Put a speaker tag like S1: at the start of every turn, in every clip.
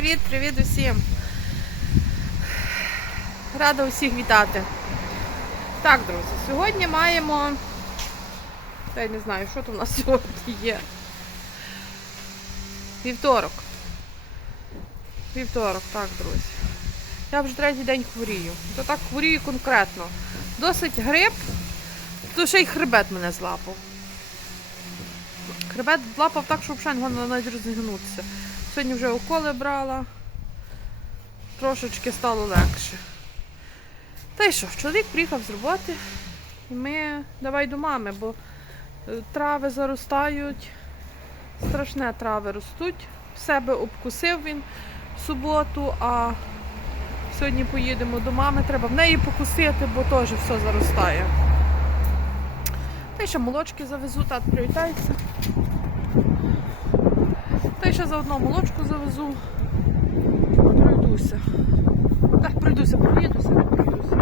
S1: Привіт, привіт усім. Рада усіх вітати. Так, друзі, сьогодні маємо. Та я не знаю, що тут у нас сьогодні є. Вівторок. Вівторок, так, друзі. Я вже третій день хворію. То так хворію конкретно. Досить грип, то ще й хребет мене злапав. Хребет злапав так, що взагалі не навіть розігнутися. Сьогодні вже уколи брала. Трошечки стало легше. Та й що, чоловік приїхав з роботи, і ми давай до мами, бо е, трави заростають, страшне трави ростуть. В себе обкусив він в суботу, а сьогодні поїдемо до мами, треба в неї покусити, бо теж все заростає. Та й ще молочки завезу, тат привітається. Та й ще заодно молочку завезу. Пройдуся. Так, пройдуся, проїдуся, не пройдуся.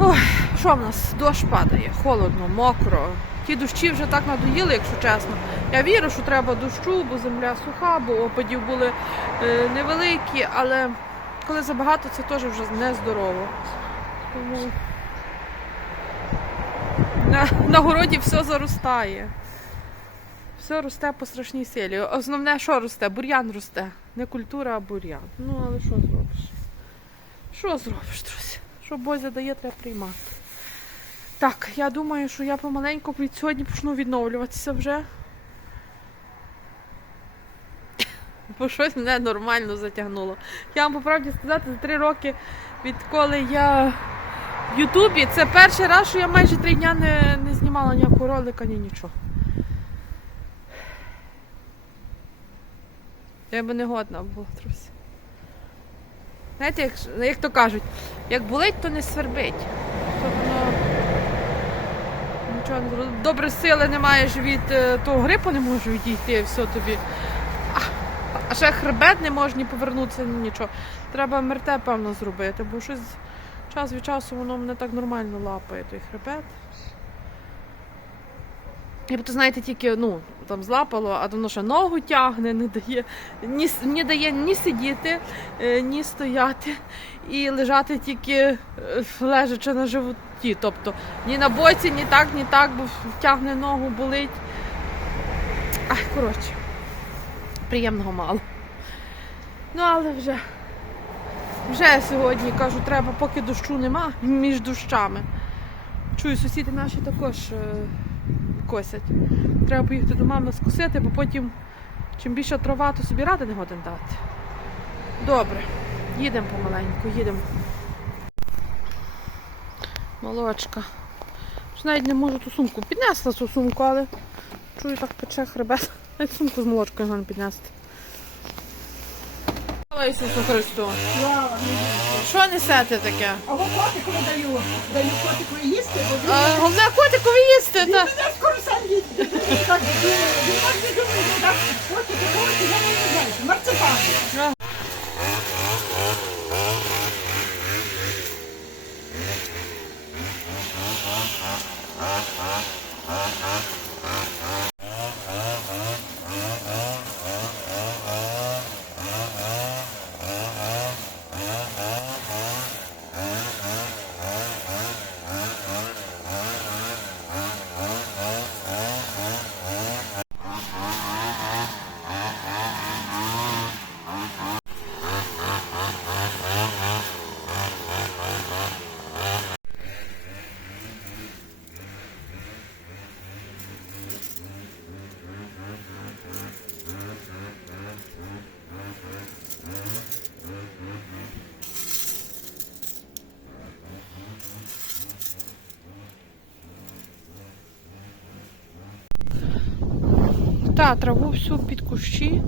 S1: Ой, що в нас? Дощ падає, холодно, мокро. Ті дощі вже так надоїли, якщо чесно. Я вірю, що треба дощу, бо земля суха, бо опадів були е, невеликі, але коли забагато, це теж вже нездорово. Тому на, на городі все заростає. Все росте по страшній силі. Основне, що росте? Бур'ян росте. Не культура, а бур'ян. Ну, але що зробиш? Що зробиш, друзі? Що Бозя дає, треба приймати. Так, я думаю, що я помаленьку від сьогодні почну відновлюватися вже. Бо щось мене нормально затягнуло. Я вам по правді сказати, за три роки, відколи я в Ютубі, це перший раз, що я майже три дня не, не знімала ніякого ролика, ні нічого. Я би не годна була, друзі. Знаєте, як, як то кажуть, як болить, то не свербить. То воно нічого. Добре сили не маєш від е, того грипу, не можеш відійти, все тобі. А, а ще хребет не можеш ні повернутися, ні нічого. Треба МРТ, певно, зробити, бо щось час від часу воно мене так нормально лапає, той хребет. Я б то знаєте, тільки ну, там злапало, а воно ще ногу тягне, не дає, ні, не дає ні сидіти, е, ні стояти і лежати тільки е, лежачи на животі. Тобто ні на боці, ні так, ні так, бо тягне ногу, болить. Ай, коротше, приємного мало. Ну, але вже, вже сьогодні кажу, треба, поки дощу нема між дощами. Чую, сусіди наші також. Косять. Треба поїхати до мами скосити, бо потім чим більше трава, то собі ради не годен дати. Добре, їдемо помаленьку, їдемо. Молочка. Навіть не можу ту сумку. Піднесла цю сумку, але чую так пече хребет. Навіть сумку з молочкою не піднести. Слава Ісусу Христу!
S2: Слава.
S1: Що несете таке?
S2: А от котику даю. Даю котику їсти, бо
S1: А, головне котикові їсти, та.
S2: мене скоро сам їсть. Так, він він може думає, ну так, котику, котику, я не знаю, марципан.
S1: Та, траву всю під кущі,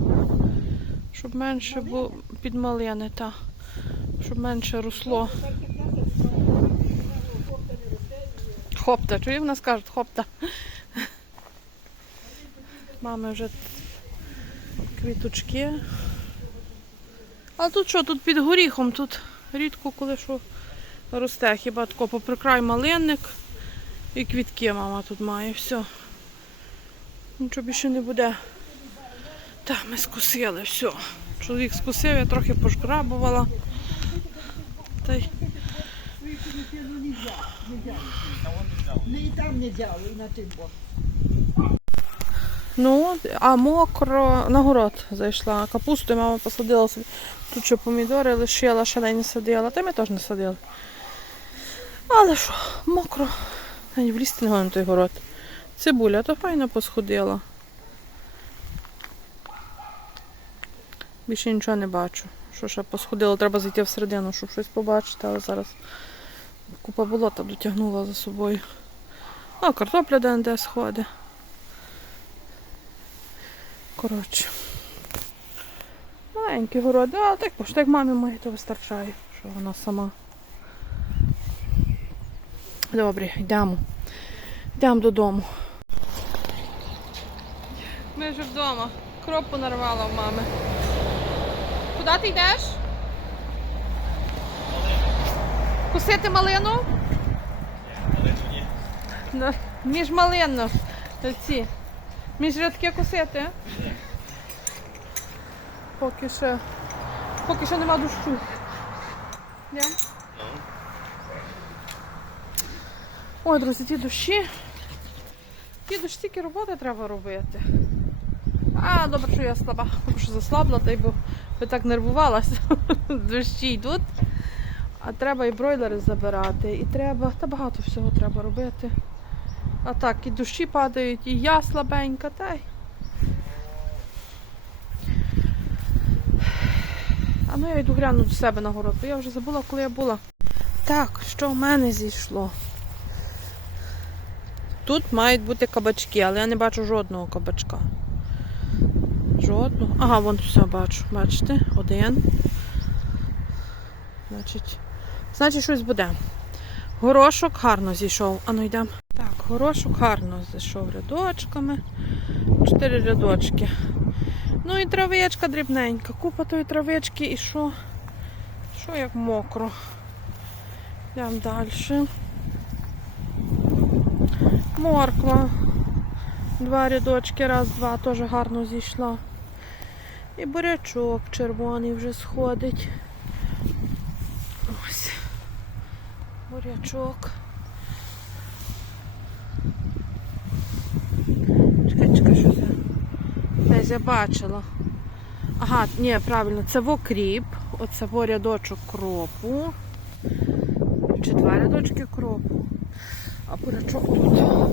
S1: щоб менше було під малини, та. Щоб менше росло. Хопта, чує в нас кажуть, хопта. Мами вже квіточки. А тут що, тут під горіхом, тут рідко коли що росте. Хіба тако поприкрай малинник і квітки мама тут має. Все. Нічого більше не буде. Так, ми скусили, все. Чоловік скусив, я трохи пошкрабувала. Та й
S2: Не і там не взяли, і на тим бок.
S1: Ну, а мокро на город зайшла. Капусту мама посадила собі. Тут ще помідори лишила, ще не садила, та ми теж не садили. Але що, мокро. Ні, влізти не на той город. Цибуля, то файно посходила. Більше нічого не бачу. Що ще посходило, треба зайти всередину, щоб щось побачити, але зараз купа болота дотягнула за собою. А, картопля де-де сходить. Коротше. Маленькі городи, але так, бо так мамі моїй то вистачає, що вона сама. Добре, йдемо. Йдемо додому. Ми вже вдома. Кропу нарвала в мами. Куди ти йдеш? Кусити малину? Малину, Ну, Між малину. Ці. Між рядки кусити? Поки що. Поки що нема дощу. Я? Ой, друзі, ті дощі. Ті дощі тільки роботи треба робити. А, добре, що я слаба, що заслабла, та й бо би так нервувалася. Дощі йдуть. А треба і бройлери забирати, і треба, та багато всього треба робити. А так, і дощі падають, і я слабенька, та й. А ну я йду гляну до себе на город, бо я вже забула, коли я була. Так, що в мене зійшло? Тут мають бути кабачки, але я не бачу жодного кабачка. Жодного. Ага, вон все бачу. Бачите? Один. Значить, значить щось буде. Горошок гарно зійшов. А ну йдемо. Так, горошок гарно зійшов рядочками. Чотири рядочки. Ну і травичка дрібненька. Купа тої травички і що? Що як мокро. Йдемо далі. Морква. Два рядочки, раз, два, теж гарно зійшла. І бурячок червоний вже сходить. Ось. Бурячок. Чекай, чекай, що це? Десь я бачила. Ага, ні, правильно, це вокріп. Оце во рядочок кропу. Чи два рядочки кропу. А бурячок тут.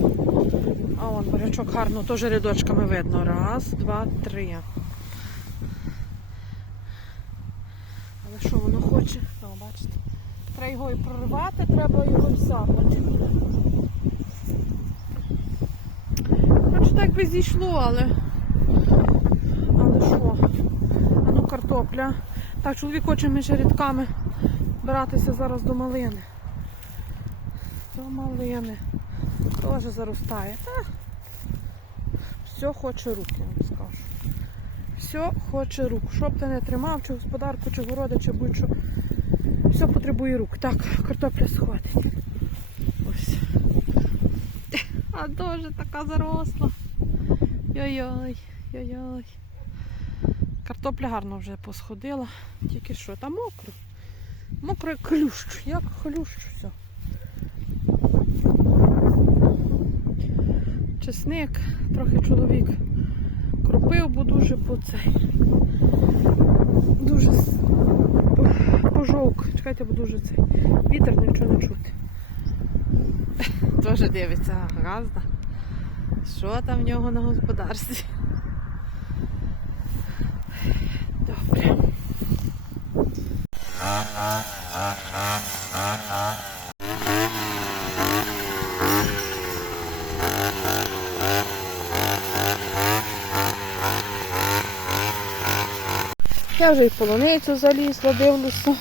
S1: А гарно теж рядочками видно. Раз, два, три. Але що воно хоче? О, бачите. Треба його і проривати, треба його і сапати. Коротше, так би зійшло, але. Але що? А ну картопля. Так, чоловік хоче між рядками братися зараз до малини. До малини. Теж заростає. Та все хоче руки, я вам скажу. Все хоче рук. Що б ти не тримав, чи господарку, чи городи, чи будь-що. Все потребує рук. Так, картопля сходить. Ось. А дуже така заросла. Йой-йой, йой-йой. Картопля гарно вже посходила. Тільки що, там мокро. Мокро як хлющ. Як хлющ все. Чесник, трохи чоловік кропив, бо дуже по цей. Дуже пожовк. Чекайте, бо дуже цей. Вітер нічого не чути. Теж дивиться, газда. Що там в нього на господарстві? Добре. Я вже і полуницю залізла, дивлюся.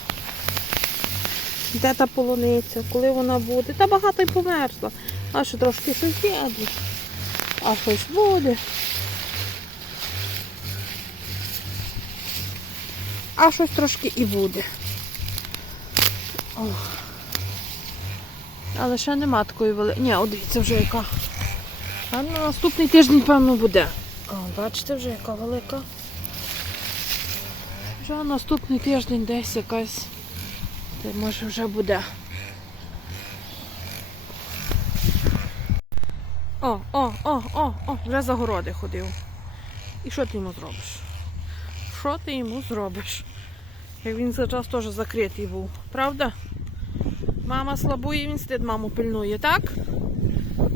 S1: Де та полуниця, коли вона буде? Та багато й померзла. А що трошки щось є, а щось буде. А щось трошки і буде. Ох. Але ще нема такої великої. Ні, от дивіться вже яка. А на наступний тиждень, певно, буде. О, бачите вже, яка велика. Вже наступний тиждень десь якась. Та може вже буде. О, о, о, о, о, вже за городи ходив. І що ти йому зробиш? Що ти йому зробиш? Як він за час теж закритий був, правда? Мама слабує, він слід маму пильнує, так?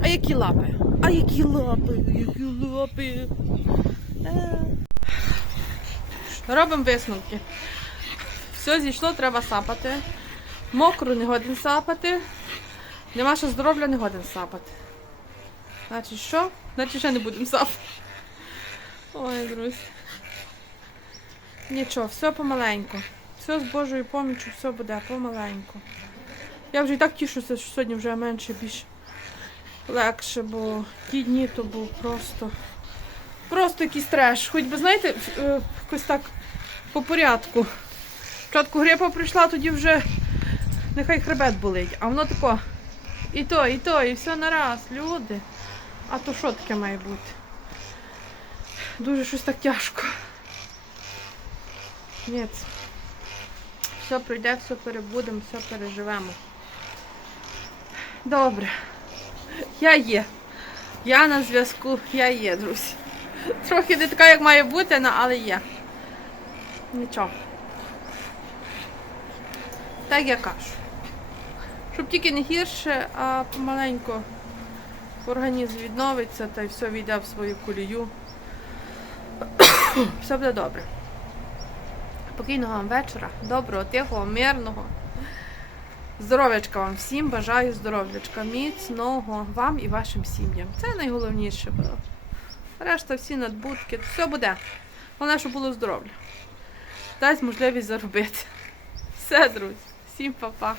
S1: А які лапи? А які лапи? Які лапи? Робимо висновки. Все зійшло, треба сапати. Мокру не годен сапати. Нема ще здоров'я, не годен сапати. Значить що? Значить ще не будемо сапати. Ой, друзі. Нічого, все помаленьку. Все з Божою поміччю, все буде помаленьку. Я вже і так тішуся, що сьогодні вже менше більш легше, бо ті дні то був просто. Просто якийсь треш. Хоч би, знаєте, е, якось так по порядку. Спочатку грипа прийшла, тоді вже нехай хребет болить. А воно тако. І то, і то, і все нараз, люди. А то що таке має бути? Дуже щось так тяжко. Ні. Все пройде, все перебудемо, все переживемо. Добре. Я є. Я на зв'язку, я є, друзі. Трохи не така, як має бути, ну, але є. Нічого. Так я кажу. Щоб тільки не гірше, а помаленько організм відновиться та й все війде в свою колію. Все буде добре. Спокійного вам вечора, доброго, тихого, мирного. Здоров'ячка вам всім, бажаю здоров'ячка, міцного вам і вашим сім'ям. Це найголовніше було. Решта всі надбутки, все буде. Головне, щоб було здоров'я. Дасть можливість заробити. Все, друзі, всім па-па.